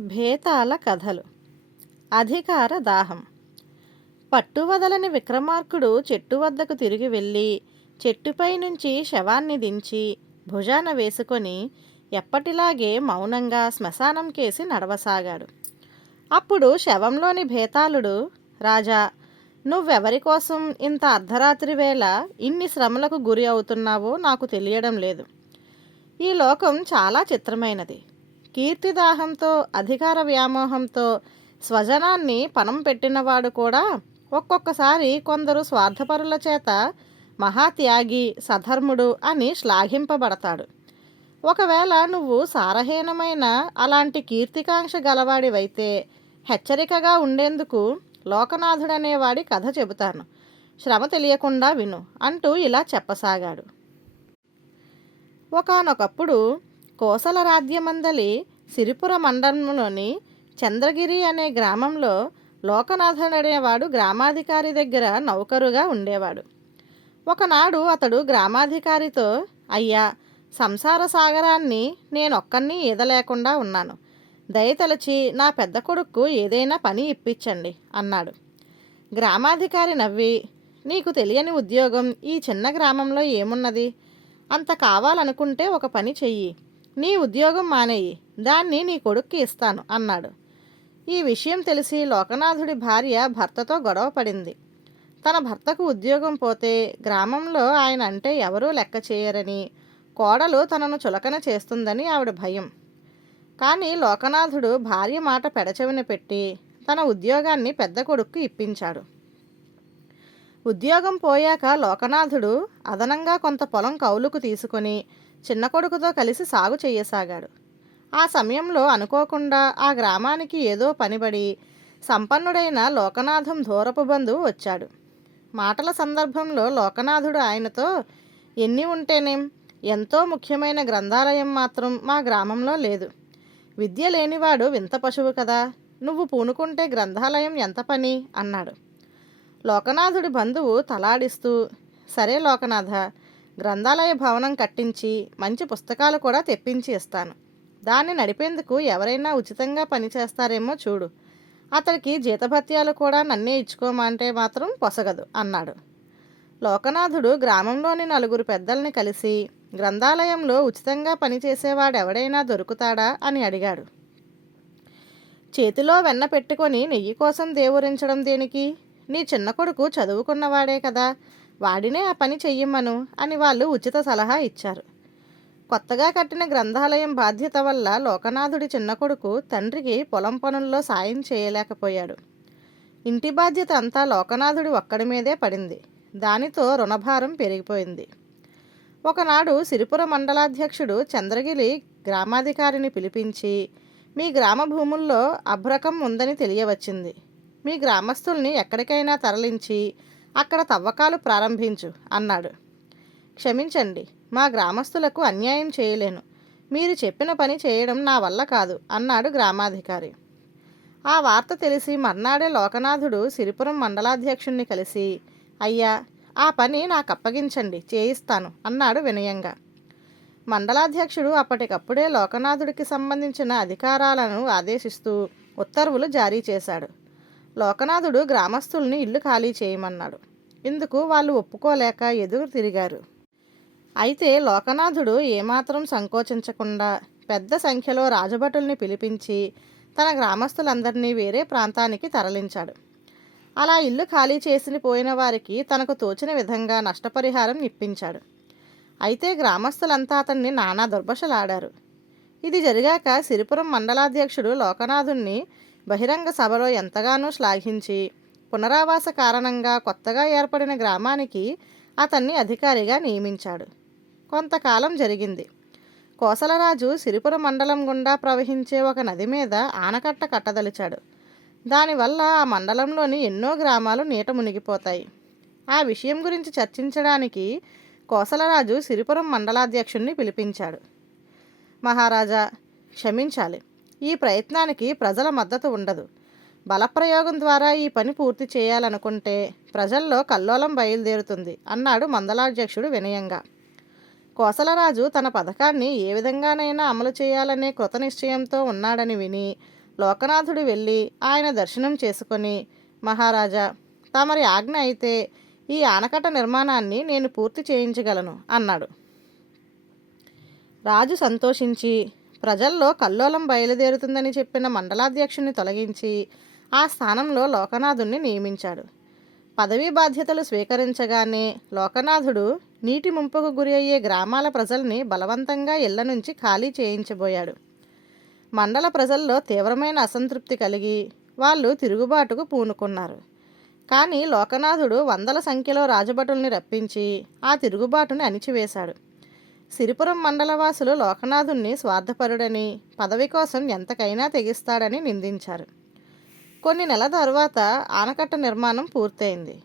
భేతాల కథలు. అధికార దాహం. పట్టువదలని విక్రమార్కుడు చెట్టు వద్దకు తిరిగి వెళ్ళి చెట్టుపై నుంచి శవాన్ని దించి భుజాన వేసుకొని ఎప్పటిలాగే మౌనంగా శ్మశానం కేసి నడవసాగాడు. అప్పుడు శవంలోని భేతాళుడు రాజా నువ్వెవరి కోసం ఇంత అర్ధరాత్రి వేళ ఇన్ని శ్రమలకు గురి అవుతున్నావో నాకు తెలియడం లేదు. ఈ లోకం చాలా చిత్రమైనది. కీర్తిదాహంతో అధికార వ్యామోహంతో స్వజనాన్ని పణం పెట్టినవాడు కూడా ఒక్కొక్కసారి కొందరు స్వార్థపరుల చేత మహాత్యాగి సధర్ముడు అని శ్లాఘింపబడతాడు. ఒకవేళ నువ్వు సారహీనమైన అలాంటి కీర్తికాంక్ష గలవాడివైతే హెచ్చరికగా ఉండేందుకు లోకనాథుడనేవాడి కథ చెబుతాను. శ్రమ తెలియకుండా విను అంటూ ఇలా చెప్పసాగాడు. ఒకానొకప్పుడు కోసల రాజ్యమందలి సిరిపుర మండలంలోని చంద్రగిరి అనే గ్రామంలో లోకనాథన్ అనేవాడు గ్రామాధికారి దగ్గర నౌకరుగా ఉండేవాడు. ఒకనాడు అతడు గ్రామాధికారితో అయ్యా సంసార సాగరాన్ని నేనొక్కడిని ఈదలేకుండా ఉన్నాను. దయతలచి నా పెద్ద కొడుకు ఏదైనా పని ఇప్పించండి అన్నాడు. గ్రామాధికారి నవ్వి నీకు తెలియని ఉద్యోగం ఈ చిన్న గ్రామంలో ఏమున్నది? అంత కావాలనుకుంటే ఒక పని చెయ్యి. నీ ఉద్యోగం మానేయి దాన్ని నీ కొడుక్కి ఇస్తాను అన్నాడు. ఈ విషయం తెలిసి లోకనాథుడి భార్య భర్తతో గొడవ పడింది. తన భర్తకు ఉద్యోగం పోతే గ్రామంలో ఆయన అంటే ఎవరూ లెక్క చేయరని కోడలు తనను చులకన చేస్తుందని ఆవిడ భయం. కానీ లోకనాథుడు భార్య మాట పెడచెవిన పెట్టి తన ఉద్యోగాన్ని పెద్ద కొడుక్కు ఇప్పించాడు. ఉద్యోగం పోయాక లోకనాథుడు అదనంగా కొంత పొలం కౌలుకు తీసుకొని చిన్న కొడుకుతో కలిసి సాగు చేయసాగాడు ఆ సమయంలో అనుకోకుండా ఆ గ్రామానికి ఏదో పనిబడి సంపన్నుడైన లోకనాథం దూరపు బంధువు వచ్చాడు. మాటల సందర్భంలో లోకనాథుడు ఆయనతో ఎన్ని ఉంటేనేం? ఎంతో ముఖ్యమైన గ్రంథాలయం మాత్రం మా గ్రామంలో లేదు. విద్య లేనివాడు వింత పశువు కదా. నువ్వు పూనుకుంటే గ్రంథాలయం ఎంత పని అన్నాడు. లోకనాథుడి బంధువు తలాడిస్తూ సరే లోకనాథ గ్రంథాలయ భవనం కట్టించి మంచి పుస్తకాలు కూడా తెప్పించి ఇస్తాను. దాన్ని నడిపేందుకు ఎవరైనా ఉచితంగా పనిచేస్తారేమో చూడు. అతడికి జీతభత్యాలు కూడా నన్నే ఇచ్చుకోమంటే మాత్రం పొసగదు అన్నాడు. లోకనాథుడు గ్రామంలోని నలుగురు పెద్దల్ని కలిసి గ్రంథాలయంలో ఉచితంగా పనిచేసేవాడెవడైనా దొరుకుతాడా అని అడిగాడు. చేతిలో వెన్న పెట్టుకొని నెయ్యి కోసం దేవురించడం దేనికి? నీ చిన్న కొడుకు చదువుకున్నవాడే కదా. వాడినే ఆ పని చెయ్యమ్మను అని వాళ్ళు ఉచిత సలహా ఇచ్చారు. కొత్తగా కట్టిన గ్రంథాలయం బాధ్యత వల్ల లోకనాథుడి చిన్న కొడుకు తండ్రికి పొలం పనుల్లో సాయం చేయలేకపోయాడు. ఇంటి బాధ్యత అంతా లోకనాథుడి ఒక్కడి మీదే పడింది. దానితో రుణభారం పెరిగిపోయింది. ఒకనాడు సిరిపుర మండలాధ్యక్షుడు చంద్రగిరి గ్రామాధికారిని పిలిపించి మీ గ్రామ భూముల్లో అభ్రకం ఉందని తెలియవచ్చింది. మీ గ్రామస్తుల్ని ఎక్కడికైనా తరలించి అక్కడ తవ్వకాలు ప్రారంభించు అన్నాడు. క్షమించండి మా గ్రామస్తులకు అన్యాయం చేయలేను. మీరు చెప్పిన పని చేయడం నా వల్ల కాదు అన్నాడు గ్రామాధికారి. ఆ వార్త తెలిసి మర్నాడే లోకనాథుడు సిరిపురం మండలాధ్యక్షుణ్ణి కలిసి అయ్యా ఆ పని నాకు అప్పగించండి చేయిస్తాను అన్నాడు వినయంగా. మండలాధ్యక్షుడు అప్పటికప్పుడే లోకనాథుడికి సంబంధించిన అధికారాలను ఆదేశిస్తూ ఉత్తర్వులు జారీ చేశాడు. లోకనాథుడు గ్రామస్తుల్ని ఇల్లు ఖాళీ చేయమన్నాడు. ఇందుకు వాళ్ళు ఒప్పుకోలేక ఎదురు తిరిగారు. అయితే లోకనాథుడు ఏమాత్రం సంకోచించకుండా పెద్ద సంఖ్యలో రాజభటుల్ని పిలిపించి తన గ్రామస్తులందరినీ వేరే ప్రాంతానికి తరలించాడు. అలా ఇల్లు ఖాళీ చేసి పోయిన వారికి తనకు తోచిన విధంగా నష్టపరిహారం ఇప్పించాడు. అయితే గ్రామస్తులంతా అతన్ని నానా దుర్భషలాడారు ఇది జరిగాక సిరిపురం మండలాధ్యక్షుడు లోకనాథుణ్ణి బహిరంగ సభలో ఎంతగానో శ్లాఘించి పునరావాస కారణంగా కొత్తగా ఏర్పడిన గ్రామానికి అతన్ని అధికారిగా నియమించాడు. కొంతకాలం జరిగింది. కోసలరాజు సిరిపుర మండలం గుండా ప్రవహించే ఒక నది మీద ఆనకట్ట కట్టదలిచాడు. దానివల్ల ఆ మండలంలోని ఎన్నో గ్రామాలు నీట మునిగిపోతాయి. ఆ విషయం గురించి చర్చించడానికి కోసలరాజు సిరిపురం మండలాధ్యక్షుణ్ణి పిలిపించాడు. మహారాజా క్షమించాలి. ఈ ప్రయత్నానికి ప్రజల మద్దతు ఉండదు. బలప్రయోగం ద్వారా ఈ పని పూర్తి చేయాలనుకుంటే ప్రజల్లో కల్లోలం బయలుదేరుతుంది అన్నాడు మండలాధ్యక్షుడు వినయంగా. కోసలరాజు తన పథకాన్ని ఏ విధంగానైనా అమలు చేయాలనే కృతనిశ్చయంతో ఉన్నాడని విని లోకనాథుడు వెళ్ళి ఆయన దర్శనం చేసుకొని మహారాజా తమరి ఆజ్ఞ అయితే ఈ ఆనకట్ట నిర్మాణాన్ని నేను పూర్తి చేయించగలను అన్నాడు. రాజు సంతోషించి ప్రజల్లో కల్లోలం బయలుదేరుతుందని చెప్పిన మండలాధ్యక్షుని తొలగించి ఆ స్థానంలో లోకనాథుణ్ణి నియమించాడు. పదవీ బాధ్యతలు స్వీకరించగానే లోకనాథుడు నీటి ముంపుకు గురి అయ్యే గ్రామాల ప్రజల్ని బలవంతంగా ఇళ్ళ నుంచి ఖాళీ చేయించబోయాడు. మండల ప్రజల్లో తీవ్రమైన అసంతృప్తి కలిగి వాళ్ళు తిరుగుబాటుకు పూనుకున్నారు. కానీ లోకనాథుడు వందల సంఖ్యలో రాజభటుల్ని రప్పించి ఆ తిరుగుబాటుని అణిచివేశాడు. సిరిపురం మండలవాసులు లోకనాథుణ్ణి స్వార్థపరుడని పదవి కోసం ఎంతకైనా తెగిస్తాడని నిందించారు. కొన్ని నెలల తరువాత ఆనకట్ట నిర్మాణం పూర్తయింది.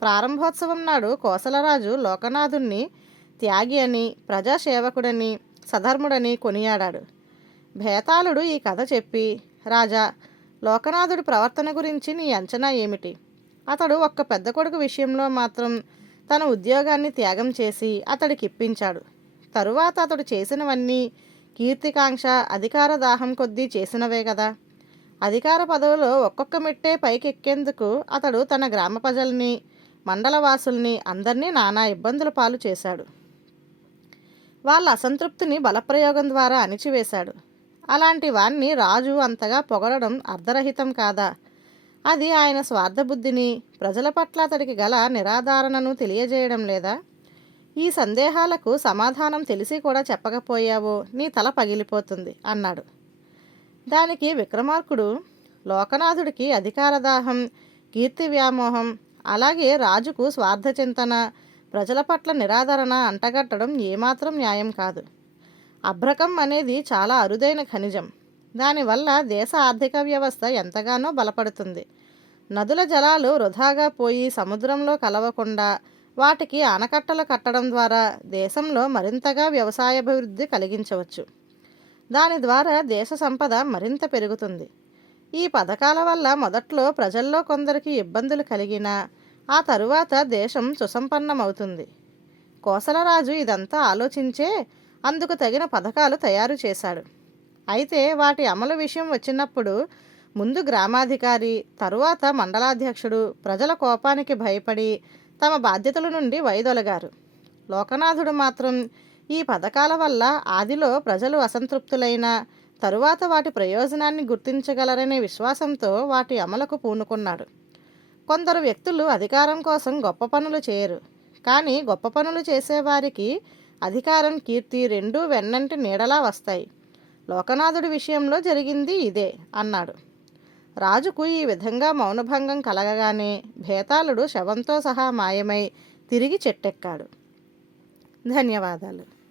ప్రారంభోత్సవం నాడు కోసలరాజు లోకనాథుణ్ణి త్యాగి అని ప్రజాసేవకుడని సధర్ముడని కొనియాడాడు. భేతాళుడు ఈ కథ చెప్పి రాజా లోకనాథుడి ప్రవర్తన గురించి నీ అంచనా ఏమిటి? అతడు ఒక్క పెద్ద కొడుకు విషయంలో మాత్రం తన ఉద్యోగాన్ని త్యాగం చేసి అతడికి ఇప్పించాడు తరువాత అతడు చేసినవన్నీ కీర్తికాంక్ష అధికార దాహం కొద్దీ చేసినవే కదా అధికార పదవిలో ఒక్కొక్క మెట్టే పైకెక్కేందుకు అతడు తన గ్రామ ప్రజల్ని మండలవాసుల్ని అందరినీ నానా ఇబ్బందుల పాలు చేశాడు. వాళ్ళ అసంతృప్తిని బలప్రయోగం ద్వారా అణిచివేశాడు. అలాంటి వాణ్ణి రాజు అంతగా పొగడడం అర్ధరహితం కాదా? అది ఆయన స్వార్థబుద్ధిని ప్రజల పట్ల అతడికి గల నిరాధారణను తెలియజేయడం లేదా? ఈ సందేహాలకు సమాధానం తెలిసి కూడా చెప్పకపోయావో నీ తల పగిలిపోతుంది అన్నాడు. దానికి విక్రమార్కుడు లోకనాథుడికి అధికారదాహం కీర్తి వ్యామోహం అలాగే రాజుకు స్వార్థ చింతన ప్రజల పట్ల నిరాదరణ అంటగట్టడం ఏమాత్రం న్యాయం కాదు. అభ్రకం అనేది చాలా అరుదైన ఖనిజం. దానివల్ల దేశ ఆర్థిక వ్యవస్థ ఎంతగానో బలపడుతుంది. నదుల జలాలు వృధాగా పోయి సముద్రంలో కలవకుండా వాటికి ఆనకట్టలు కట్టడం ద్వారా దేశంలో మరింతగా వ్యవసాయాభివృద్ధి కలిగించవచ్చు. దాని ద్వారా దేశ సంపద మరింత పెరుగుతుంది. ఈ పథకాల వల్ల మొదట్లో ప్రజల్లో కొందరికి ఇబ్బందులు కలిగినా ఆ తరువాత దేశం సుసంపన్నమవుతుంది. కోసలరాజు ఇదంతా ఆలోచించే అందుకు తగిన పథకాలు తయారు చేశాడు. అయితే వాటి అమలు విషయం వచ్చినప్పుడు ముందు గ్రామాధికారి తరువాత మండలాధ్యక్షుడు ప్రజల కోపానికి భయపడి తమ బాధ్యతల నుండి వైదొలగారు. లోకనాథుడు మాత్రం ఈ పథకాల వల్ల ఆదిలో ప్రజలు అసంతృప్తులైన తరువాత వాటి ప్రయోజనాన్ని గుర్తించగలరనే విశ్వాసంతో వాటి అమలుకు పూనుకున్నాడు. కొందరు వ్యక్తులు అధికారం కోసం గొప్ప పనులు చేయరు. కానీ గొప్ప పనులు చేసేవారికి అధికారం కీర్తి రెండూ వెన్నంటి నీడలా వస్తాయి. లోకనాథుడి విషయంలో జరిగింది ఇదే అన్నాడు. రాజుకు ఈ విధంగా మౌనభంగం కలగగానే భేతాళుడు శవంతో సహా మాయమై తిరిగి చెట్టెక్కాడు. ధన్యవాదాలు.